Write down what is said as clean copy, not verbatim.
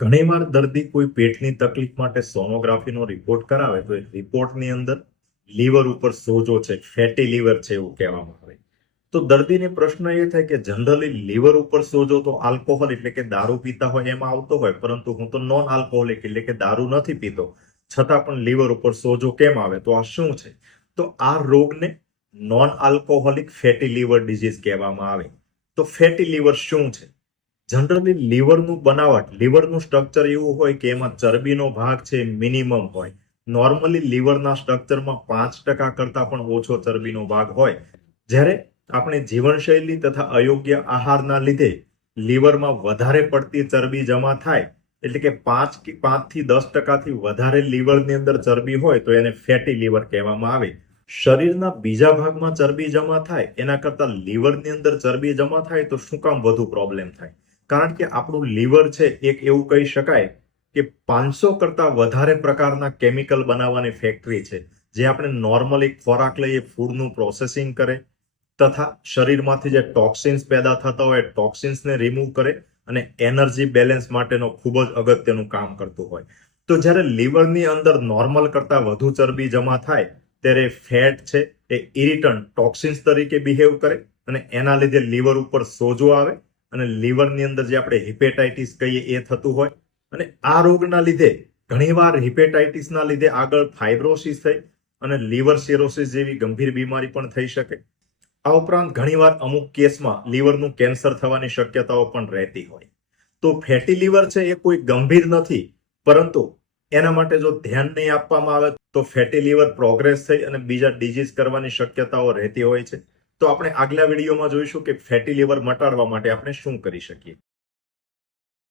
ઘણીવાર દર્દી કોઈ પેટની તકલીફ માટે સોનોગ્રાફીનો રિપોર્ટ કરાવે તો એ રિપોર્ટની અંદર લીવર ઉપર સોજો છે, ફેટી લીવર છે એવું કહેવામાં આવે. તો દર્દીને પ્રશ્ન એ થાય કે જનરલી લીવર ઉપર સોજો તો આલ્કોહોલ એટલે કે દારૂ પીતા હોય એમાં આવતો હોય, પરંતુ હું તો નોન આલ્કોહોલિક એટલે કે દારૂ નથી પીતો, છતાં પણ લીવર ઉપર સોજો કેમ આવે? તો આ શું છે? તો આ રોગને non alcoholic fatty liver disease કહેવામાં આવે. તો ફેટી લીવર શું છે? જનરલી લીવરનું બનાવટ, લીવરનું સ્ટ્રક્ચર એવું હોય કે એમાં ચરબીનો ભાગ છે મિનિમમ હોય. નોર્મલી લીવરના સ્ટ્રક્ચરમાં 5% કરતા પણ ઓછો ચરબીનો ભાગ હોય. જ્યારે આપણે જીવનશૈલી તથા અયોગ્ય આહારના લીધે લીવરમાં વધારે પડતી ચરબી જમા થાય, એટલે કે 5 થી 10% વધારે લીવરની અંદર ચરબી હોય તો એને ફેટી લીવર કહેવામાં આવે. શરીરના બીજા ભાગમાં ચરબી જમા થાય એના કરતા લીવરની અંદર ચરબી જમા થાય તો શું કામ વધુ પ્રોબ્લેમ થાય? કારણ કે આપણું લીવર છે એક એવું કહી શકાય કે 500 કરતા વધારે પ્રકારના કેમિકલ બનાવવાની ફેક્ટરી છે, જે આપણે નોર્મલી ખોરાક લઈએ, ફૂડનું પ્રોસેસિંગ કરે તથા શરીરમાંથી જે ટોક્સિન્સ પેદા થતા હોય ટોક્સિન્સને રિમૂવ કરે અને એનર્જી બેલેન્સ માટેનો ખૂબ જ અગત્યનું કામ કરતું હોય. તો જ્યારે લીવરની અંદર નોર્મલ કરતા વધુ ચરબી જમા થાય ત્યારે ફેટ છે એ ઇરિટન્ટ ટોક્સિન્સ તરીકે બિહેવ કરે અને એના લીધે લીવર ઉપર સોજો આવે અને લીવરની અંદર જે આપણે હિપેટાઇટિસ કહીએ એ થતું હોય. અને આ રોગના લીધે ઘણીવાર હિપેટાઇટિસના લીધે આગળ ફાઇબ્રોસિસ થઈ અને લીવર સિરોસિસ જેવી ગંભીર બીમારી પણ થઈ શકે. આ ઉપરાંત ઘણીવાર અમુક કેસમાં લીવરનું કેન્સર થવાની શક્યતાઓ પણ રહેતી હોય. તો ફેટી લીવર છે એ કોઈ ગંભીર નથી, પરંતુ એના માટે જો ધ્યાન નહીં આપવામાં આવે તો ફેટી લીવર પ્રોગ્રેસ થઈ અને બીજા ડિઝીઝ કરવાની શક્યતાઓ રહેતી હોય છે. તો આપણે આગલા વિડીયોમાં જોઈશું કે ફેટી લીવર મટાડવા માટે આપણે શું કરી શકીએ.